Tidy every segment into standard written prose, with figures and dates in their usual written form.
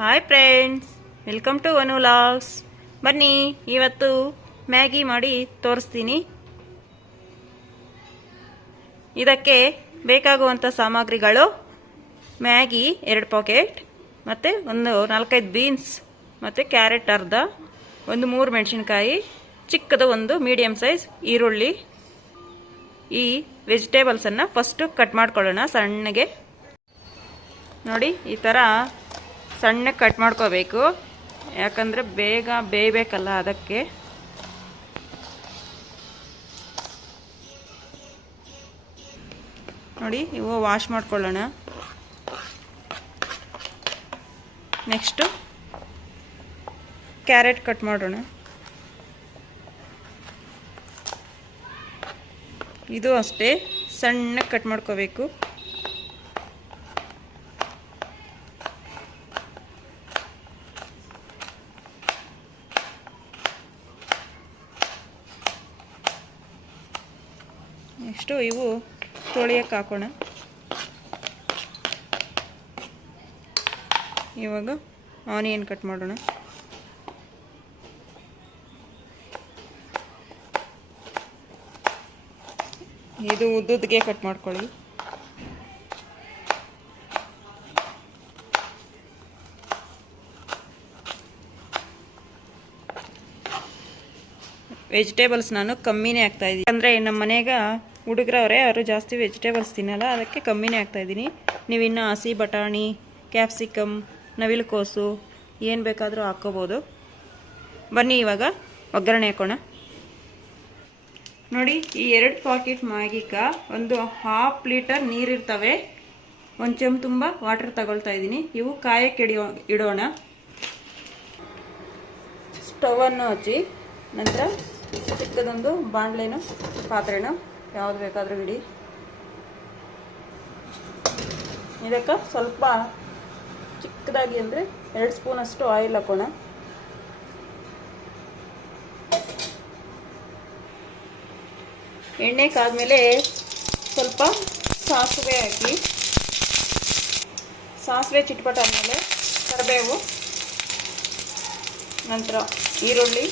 Hi friends, welcome to Anu vlogs. ಬನ್ನಿ, ಇವತ್ತು Maggi ಮಾಡಿ ತೋರಿಸ್ತೀನಿ. ಇದಕ್ಕೆ ಬೇಕಾಗುವಂಥ ಸಾಮಗ್ರಿಗಳು: ಮ್ಯಾಗಿ 2 ಪ್ಯಾಕೆಟ್, ಮತ್ತು ಒಂದು 4-5 ಬೀನ್ಸ್, ಮತ್ತು ಕ್ಯಾರೆಟ್ ಅರ್ಧ, ಒಂದು 3 ಮೆಣಸಿನ್ಕಾಯಿ, ಚಿಕ್ಕದು ಒಂದು ಮೀಡಿಯಮ್ ಸೈಜ್ ಈರುಳ್ಳಿ. ಈ ವೆಜಿಟೇಬಲ್ಸನ್ನು ಫಸ್ಟು ಕಟ್ ಮಾಡ್ಕೊಳ್ಳೋಣ ಸಣ್ಣಗೆ. ನೋಡಿ, ಈ ಥರ ಸಣ್ಣಗೆ ಕಟ್ ಮಾಡ್ಕೋಬೇಕು, ಯಾಕಂದರೆ ಬೇಗ ಬೇಯಬೇಕಲ್ಲ ಅದಕ್ಕೆ. ನೋಡಿ, ಇವು ವಾಶ್ ಮಾಡ್ಕೊಳ್ಳೋಣ. ನೆಕ್ಸ್ಟು ಕ್ಯಾರೆಟ್ ಕಟ್ ಮಾಡೋಣ. ಇದು ಅಷ್ಟೇ ಸಣ್ಣಗೆ ಕಟ್ ಮಾಡ್ಕೋಬೇಕು. ನೆಕ್ಸ್ಟು ಇವು ತೊಳೆಯಕ್ಕೆ ಹಾಕೋಣ. ಇವಾಗ ಆನಿಯನ್ ಕಟ್ ಮಾಡೋಣ. ಇದು ಉದ್ದುದ್ಗೆ ಕಟ್ ಮಾಡ್ಕೊಳ್ಳಿ. ವೆಜಿಟೇಬಲ್ಸ್ ನಾನು ಕಮ್ಮಿನೇ ಹಾಕ್ತಾಯಿದ್ದೀನಿ, ಅಂದರೆ ನಮ್ಮ ಮನೆಗೆ ಹುಡುಗರವ್ರೆ, ಅವರು ಜಾಸ್ತಿ ವೆಜಿಟೇಬಲ್ಸ್ ತಿನ್ನಲ್ಲ, ಅದಕ್ಕೆ ಕಮ್ಮಿನೇ ಹಾಕ್ತಾಯಿದ್ದೀನಿ. ನೀವಿನ್ನು ಹಸಿ ಬಟಾಣಿ, ಕ್ಯಾಪ್ಸಿಕಮ್, ನವಿಲುಕೋಸು ಏನು ಬೇಕಾದರೂ ಹಾಕ್ಕೋಬೋದು. ಬನ್ನಿ ಇವಾಗ ಒಗ್ಗರಣೆ ಹಾಕೋಣ. ನೋಡಿ, ಈ 2 ಪ್ಯಾಕೆಟ್ ಮ್ಯಾಗಿಗೆ ಒಂದು 1/2 ಲೀಟರ್ ನೀರಿರ್ತವೆ. 1 ಚಮಚ ತುಂಬ ವಾಟರ್ ತಗೊಳ್ತಾ ಇದ್ದೀನಿ. ಇವು ಕಾಯಕ್ಕೆ ಇಡೋಣ. ಸ್ಟವನ್ನು ಹಚ್ಚಿ, ನಂತರ ಚಿಕ್ಕದೊಂದು ಬಾಣಲೆನೋ ಪಾತ್ರೆನೋ ಯಾವುದು ಬೇಕಾದರೂ ಇಡಿ. ಇದಕ್ಕೆ ಸ್ವಲ್ಪ ಚಿಕ್ಕದಾಗಿ ಅಂದರೆ 2 ಸ್ಪೂನಷ್ಟು ಆಯಿಲ್ ಹಾಕೋಣ. ಎಣ್ಣೆ ಕಾದ್ಮೇಲೆ ಸ್ವಲ್ಪ ಸಾಸಿವೆ ಹಾಕಿ, ಸಾಸಿವೆ ಚಿಟ್ಪಟ ಆದಮೇಲೆ ಕರಿಬೇವು, ನಂತರ ಈರುಳ್ಳಿ,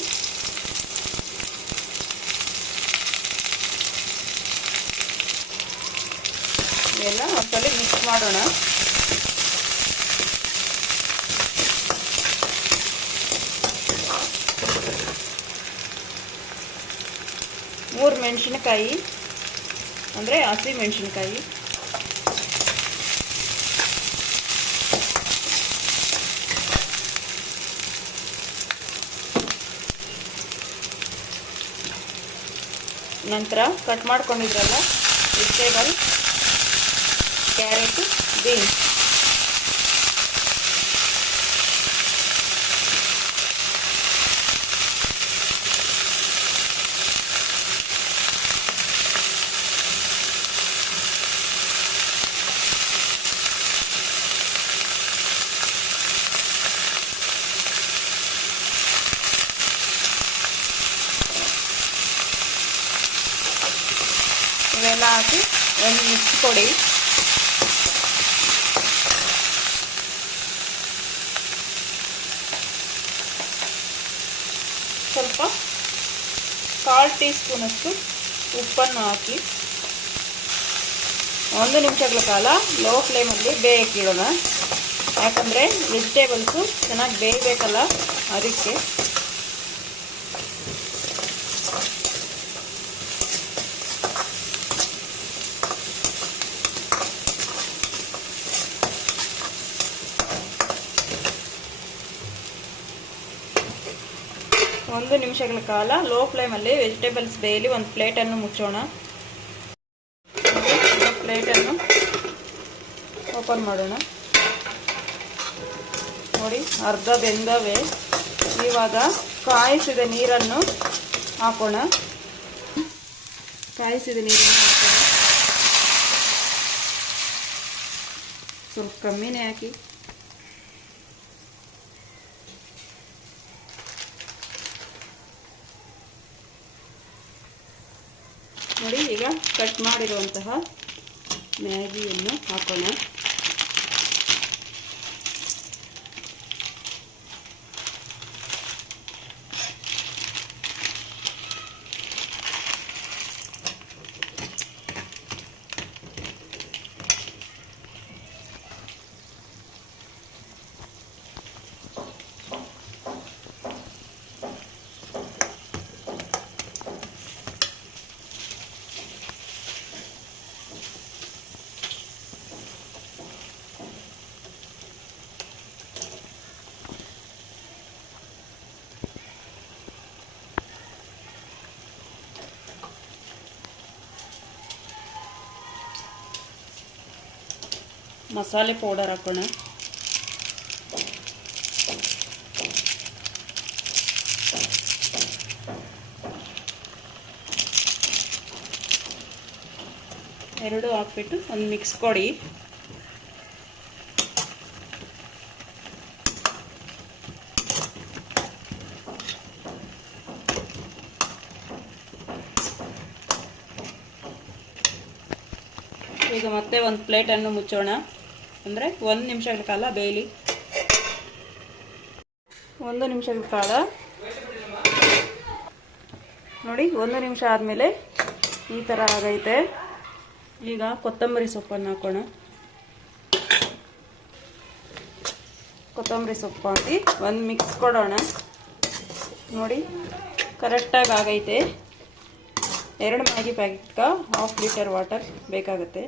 ಇವೆಲ್ಲ ಒಂದ್ಸಲ ಮಿಕ್ಸ್ ಮಾಡೋಣ. ಮೂರು ಮೆಣಸಿನಕಾಯಿ ಅಂದರೆ ಹಸಿ ಮೆಣಸಿನಕಾಯಿ, ನಂತರ ಕಟ್ ಮಾಡ್ಕೊಂಡಿದ್ರಲ್ಲ ವೆಜಿಟೇಬಲ್, ಕ್ಯಾರೆಟು, ಬೀನ್ಸ್, ಇವೆಲ್ಲ ಹಾಕಿ ಒಂದು ಮಿಕ್ಸ್ ಕೊಡಿ. ಸ್ವಲ್ಪ 1/4 ಟೀ ಸ್ಪೂನಷ್ಟು ಉಪ್ಪನ್ನು ಹಾಕಿ 1 ನಿಮಿಷಗಳ ಕಾಲ ಲೋ ಫ್ಲೇಮಲ್ಲಿ ಬೇಯಕ್ಕಿಡೋಣ. ಯಾಕಂದರೆ ವೆಜಿಟೇಬಲ್ಸು ಚೆನ್ನಾಗಿ ಬೇಯಬೇಕಲ್ಲ, ಅದಕ್ಕೆ. ಒಂದು ನಿಮಿಷಗಳ ಕಾಲ ಲೋ ಫ್ಲೇಮಲ್ಲಿ ವೆಜಿಟೇಬಲ್ಸ್ ಬೇಯಲಿ. ಒಂದು ಪ್ಲೇಟನ್ನು ಮುಚ್ಚೋಣ. ಪ್ಲೇಟನ್ನು ಓಪನ್ ಮಾಡೋಣ. ನೋಡಿ, ಅರ್ಧ ಬೆಂದವೆ. ಇವಾಗ ಕಾಯಿಸಿದ ನೀರನ್ನು ಹಾಕೋಣ. ಸ್ವಲ್ಪ ಕಮ್ಮಿನೇ ಹಾಕಿ. ನೋಡಿ, ಈಗ ಕಟ್ ಮಾಡಿರುವಂತಹ ಮ್ಯಾಗಿಯನ್ನು ಹಾಕೋಣ. ಮಸಾಲೆ ಪೌಡರ್ ಹಾಕೋಣ. ಎರಡು ಹಾಕ್ಬಿಟ್ಟು ಒಂದು ಮಿಕ್ಸ್ ಕೊಡಿ. ಈಗ ಮತ್ತೆ ಒಂದು ಪ್ಲೇಟನ್ನು ಮುಚ್ಚೋಣ, ಅಂದರೆ 1 ನಿಮಿಷಗಳ ಕಾಲ ಬೇಯಲಿ. 1 ನಿಮಿಷಗಳ ಕಾಲ ನೋಡಿ, 1 ನಿಮಿಷ ಆದಮೇಲೆ ಈ ಥರ ಆಗೈತೆ. ಈಗ ಕೊತ್ತಂಬರಿ ಸೊಪ್ಪನ್ನು ಹಾಕೋಣ. ಕೊತ್ತಂಬರಿ ಸೊಪ್ಪು ಹಾಕಿ ಒಂದು ಮಿಕ್ಸ್ ಕೊಡೋಣ. ನೋಡಿ ಕರೆಕ್ಟಾಗಿ ಆಗೈತೆ. 2 ಮ್ಯಾಗಿ ಪ್ಯಾಕೆಟ್ಗೆ 1/2 ಲೀಟರ್ ವಾಟರ್ ಬೇಕಾಗುತ್ತೆ.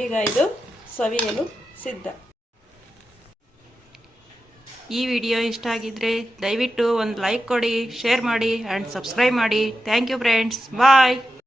ಈಗ ಇದು ಸವಿಯಲು ಸಿದ್ಧ. ಈ ವಿಡಿಯೋ ಇಷ್ಟ ಆಗಿದ್ರೆ ದಯವಿಟ್ಟು ಒಂದು ಲೈಕ್ ಕೊಡಿ, ಶೇರ್ ಮಾಡಿ ಆ್ಯಂಡ್ ಸಬ್ಸ್ಕ್ರೈಬ್ ಮಾಡಿ. Thank you friends, bye.